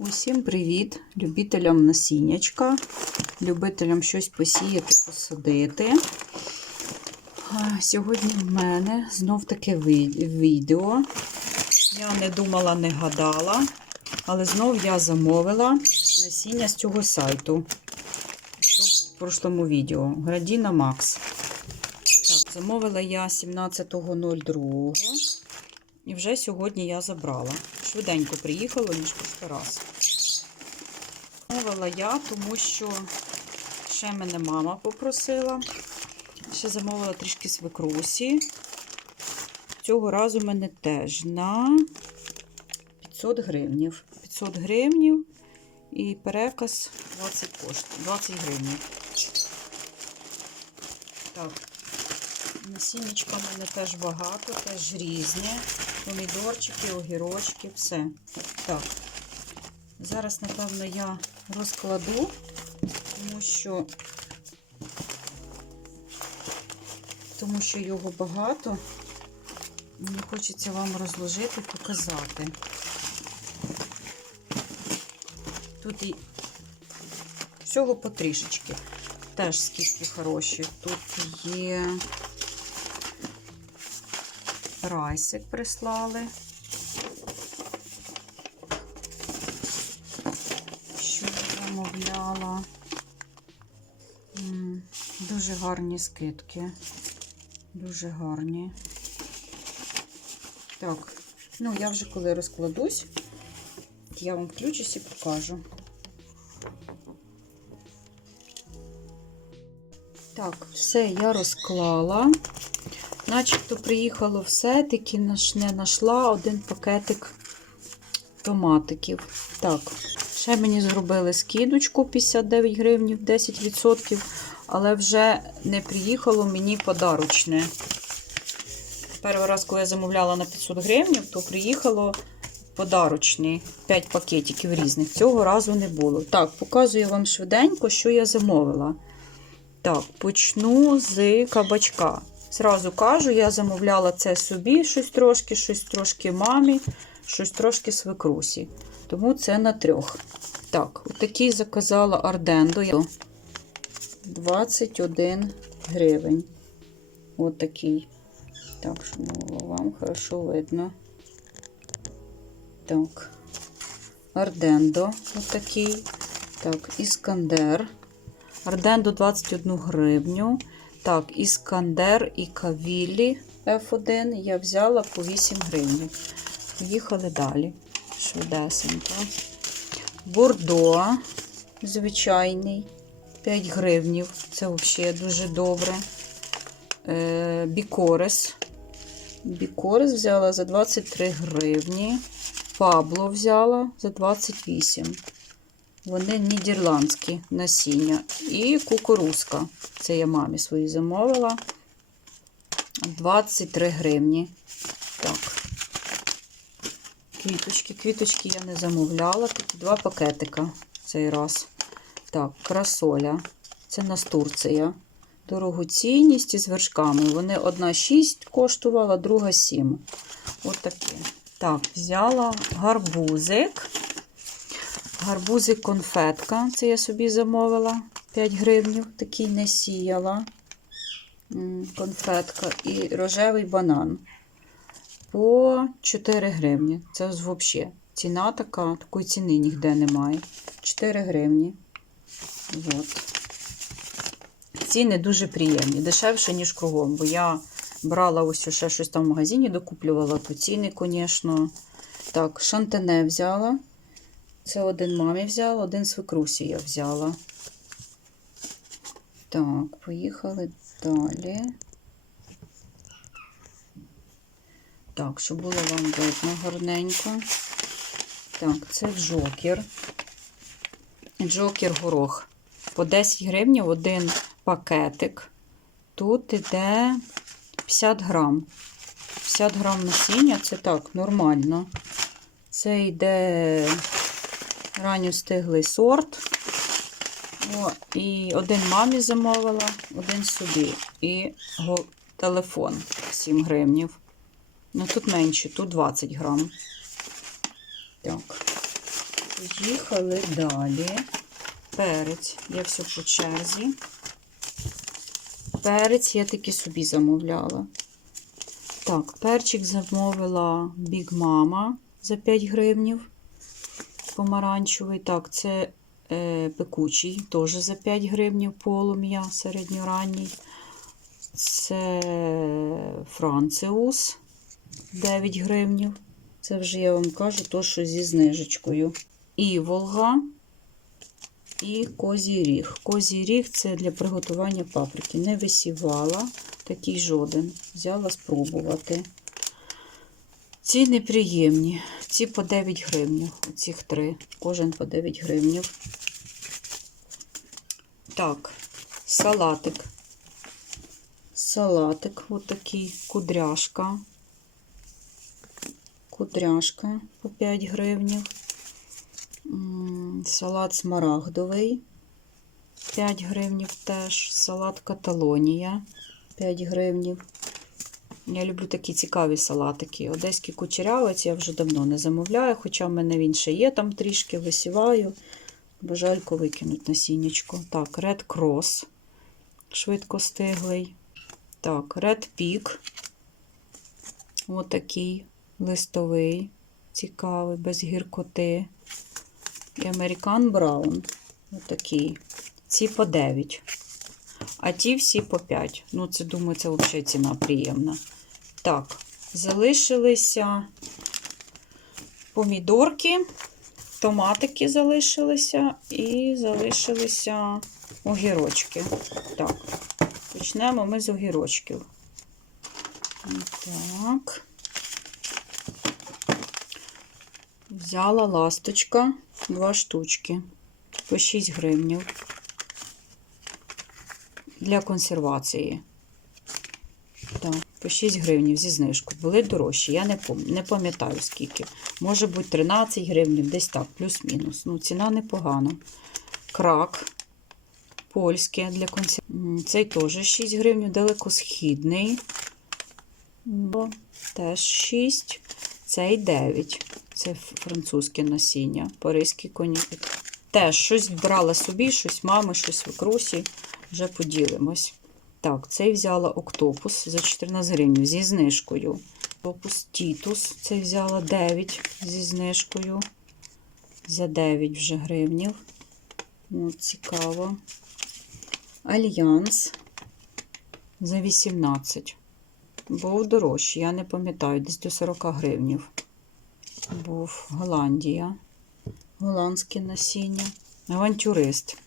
Усім привіт! Любителям насіннячка, любителям щось посіяти, посадити. Сьогодні в мене знов таке відео. Я не думала, не гадала, але знов я замовила насіння з цього сайту. Що в прошлому відео. Градіна Макс. Так, замовила я 17.02. І вже сьогодні я забрала. Швиденько приїхало, ніж прошлий раз. Замовила я, тому що ще мене мама попросила. Ще замовила трішки свекрусі. Цього разу мене теж на 500 гривнів. 500 гривнів і переказ 20 кошт, 20 гривень. Так, насіннячка в мене теж багато, теж різні. Помідорчики, огірочки, все. Так. Зараз, напевно, я розкладу, тому що тому що його багато. Мені хочеться вам розложити, показати. Тут і всього потрішечки. Теж скільки хороші. Тут є райсик прислали. Що замовляла? Дуже гарні скидки. Дуже гарні. Так, ну я вже коли розкладусь, я вам включусь і покажу. Так, все я розклала. Начебто приїхало все, таки не знайшла один пакетик томатиків. Так, ще мені зробили скидочку 59 гривень, 10%, але вже не приїхало мені подарочне. Перший раз, коли я замовляла на 500 гривень, то приїхало подарочний 5 пакетиків різних. Цього разу не було. Так, показую вам швиденько, що я замовила. Так, почну з кабачка. Зразу кажу, я замовляла це собі щось трошки, щось трошки мамі, щось трошки свекрусі. Тому це на трьох. Так, отакий заказала Ардендо. Я- 21 гривень. Отакий. Так, щоб було вам хорошо видно. Так. Ардендо отакий. Так, Іскандер. Ардендо 21 гривню. Так, Іскандер і Кавілі F1 я взяла по 8 гривень. Поїхали далі. Швидесенько. Бордо звичайний. 5 гривнів. Це взагалі дуже добре. Е, Бікорис. Бікорис взяла за 23 гривні. Пабло взяла за 28. Вони нідерландські насіння. І кукурузка. Це я мамі свої замовила. 23 гривні. Так. Квіточки. Квіточки я не замовляла. Тут два пакетика цей раз. Так, красоля. Це нас Турція. Дорогоцінність із вершками. Вони одна 6 коштувала, друга 7. От. Так, взяла гарбузик. Гарбузик конфетка. Це я собі замовила. 5 гривнів. Такий не сіяла. Конфетка. І рожевий банан. По 4 гривні. Це взагалі. Ціна така, такої ціни ніде немає. 4 гривні. От. Ціни дуже приємні, дешевше, ніж кругом. Бо я брала ось ще щось там в магазині, докуплювала, то ціни, звісно. Так, шантене взяла. Це один мамі взяла, один свекрусі я взяла. Так, поїхали далі. Так, щоб було вам видно гарненько. Так, це джокер. Джокер горох. По 10 гривень один пакетик. Тут іде 50 грам. 50 грам насіння це так, нормально. Це йде ранньостиглий сорт. О, і один мамі замовила, один собі. І телефон 7 гривнів. Ну тут менше, тут 20 грам. Так. Поїхали далі. Перець. Я все по черзі. Перець я таки собі замовляла. Так, перчик замовила Big Mama за 5 гривнів. Помаранчевий. Так, це е, пекучий, теж за 5 гривнів полум'я середньоранній. Це Франціус 9 гривнів. Це вже я вам кажу, то, що зі знижечкою. І Волга, і козій ріг. Козій ріг це для приготування паприки. Не висівала, такий жоден. Взяла спробувати. Ці неприємні. Ці по 9 гривнів. Цих три. Кожен по 9 гривнів. Так, салатик. Салатик, отакий, кудряшка. Кудряшка по 5 гривнів. Салат смарагдовий 5 гривнів теж. Салат каталонія 5 гривнів. Я люблю такі цікаві салатики. Одеський кучерявець я вже давно не замовляю, хоча в мене він ще є там трішки, висіваю. Бажалько викинуть насіннячко. Так, Red Cross. Швидкостиглий. Так, Red Peak. Отакий листовий, цікавий, без гіркоти. І American Brown. Отакий. Ці по 9. А ті всі по 5. Ну, це, думаю, це взагалі ціна приємна. Так, залишилися помідорки, томатики залишилися і залишилися огірочки. Так, почнемо ми з огірочків. Так. Взяла ласточка, два штучки по 6 гривнів для консервації. По 6 гривнів зі знижкою. Були дорожчі, я не пам'ятаю скільки. Може бути 13 гривнів, десь так, плюс-мінус. Ну, ціна непогана. Крак польське для консервації. Цей теж 6 гривень, далекосхідний. Бо теж 6. Цей 9. Це французьке насіння. Паризький коні. Теж щось брала собі, щось мами, щось викрусі. Вже поділимось. Так, цей взяла октопус за 14 гривень зі знижкою. Октопус Тітус. Цей взяла 9 зі знижкою. За 9 вже гривнів. От, цікаво. Альянс за 18. Був дорожчий, я не пам'ятаю, десь до 40 гривнів. Був Голландія. Голландське насіння. Авантюрист.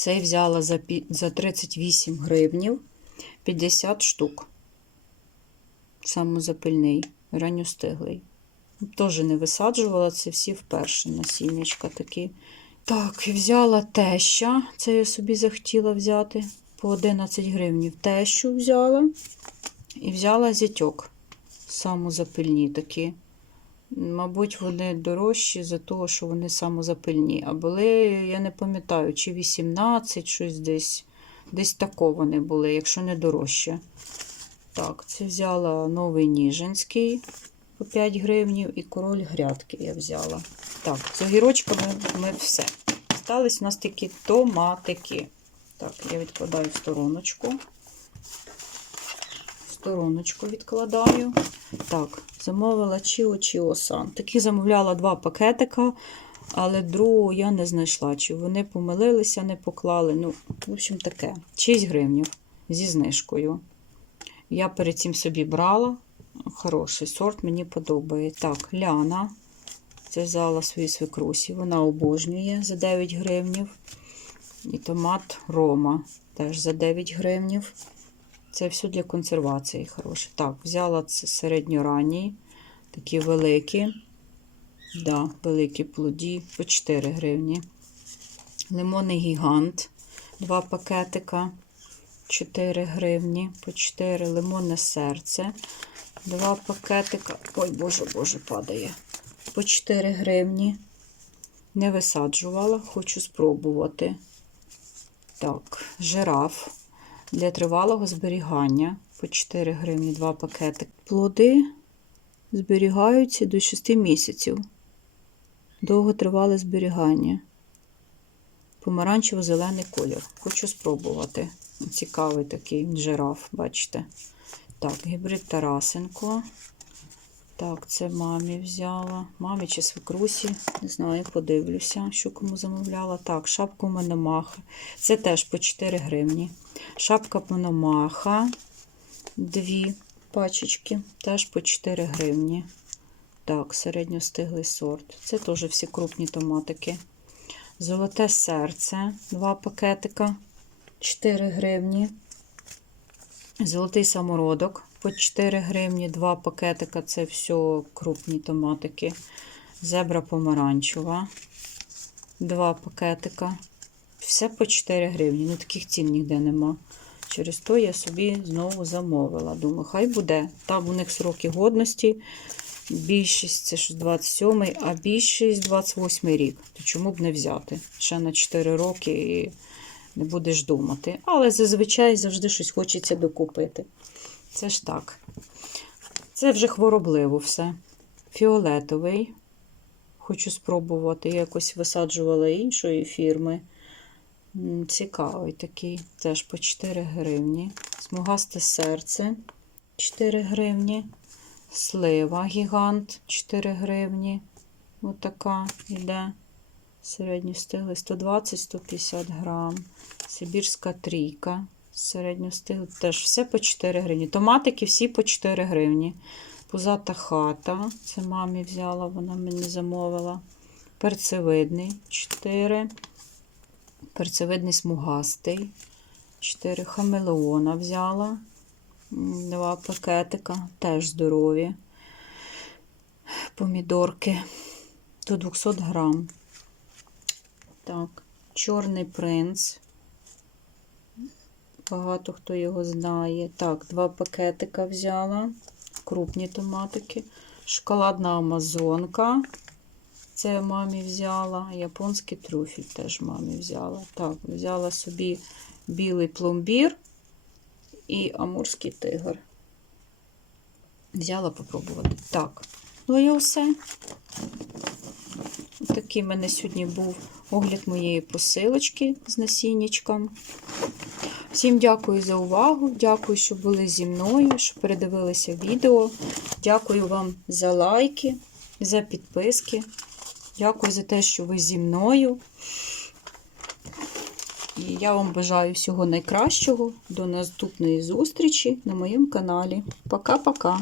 Цей взяла за, пі- за 38 гривнів 50 штук. Самозапильний, ранньостиглий. Теж не висаджувала, це всі вперше насіннячка такі. Так, взяла теща. Це я собі захотіла взяти по 11 гривнів. Тещу взяла. І взяла зятьок. Самозапильні такі. Мабуть, вони дорожчі за того, що вони самозапильні. А були, я не пам'ятаю, чи 18, щось десь. Десь тако вони були, якщо не дорожче. Так, це взяла новий Ніжинський по 5 гривнів і король грядки я взяла. Так, з огірочками ми все. Остались у нас такі томатики. Так, я відкладаю в стороночку. Стороночку відкладаю. Так, замовила Чіо Чіо Сан. Такі замовляла два пакетика, але другого я не знайшла. Чи вони помилилися, не поклали. Ну, в общем, таке. 6 гривнів зі знижкою. Я перед цим собі брала. Хороший сорт, мені подобається. Так, Ляна. Це взяла свої свекрусі. Вона обожнює за 9 гривнів. І томат Рома теж за 9 гривнів. Це все для консервації хороше. Так, взяла це середньоранні, такі великі. Да, великі плоді по 4 гривні. Лимонний гігант, два пакетика, 4 гривні, по 4 лимонне серце, два пакетика. Ой, боже, боже, падає. По 4 гривні. Не висаджувала, хочу спробувати. Так, жираф для тривалого зберігання по 4 гривні 2 пакети. Плоди зберігаються до 6 місяців. До Довготривале зберігання. Помаранчево-зелений колір. Хочу спробувати. Цікавий такий жираф, бачите. Так, гібрид Тарасенко. Так, це мамі взяла. Мамі чи свекрусі. Не знаю, подивлюся, що кому замовляла. Так, шапку Мономаха. Це теж по 4 гривні. Шапка Мономаха. Дві пачечки. Теж по 4 гривні. Так, середньостиглий сорт. Це теж всі крупні томатики. Золоте серце. Два пакетика. 4 гривні. Золотий самородок по 4 гривні, два пакетика це все крупні томатики. Зебра помаранчева, два пакетика. Все по 4 гривні. Ну, таких цін ніде нема. Через то я собі знову замовила. Думаю, хай буде. Там у них сроки годності. Більшість це ж 27 а більшість 28 рік. То чому б не взяти? Ще на 4 роки і не будеш думати. Але зазвичай завжди щось хочеться докупити. Це ж так. Це вже хворобливо все. Фіолетовий. Хочу спробувати. Я якось висаджувала іншої фірми. Цікавий такий. Теж по 4 гривні. Смугасте серце 4 гривні. Слива гігант 4 гривні. Отака йде. Середньостиглий 120-150 грам. Сибірська трійка. Середньостиглий. Теж все по 4 гривні. Томатики всі по 4 гривні. Пузата хата. Це мамі взяла, вона мені замовила. Перцевидний 4. Перцевидний смугастий. 4 хамелеона взяла. Два пакетика. Теж здорові. Помідорки. До 200 грам. Так, Чорний принц. Багато хто його знає. Так, два пакетика взяла. Крупні томатики. Шоколадна амазонка. Це мамі взяла. Японський трюфель теж мамі взяла. Так, взяла собі білий пломбір і амурський тигр. Взяла попробувати. Так, ну і все. Такий в мене сьогодні був огляд моєї посилочки з насіннячком. Всім дякую за увагу. Дякую, що були зі мною, що передивилися відео. Дякую вам за лайки, за підписки. Дякую за те, що ви зі мною. І я вам бажаю всього найкращого. До наступної зустрічі на моєму каналі. Пока-пока!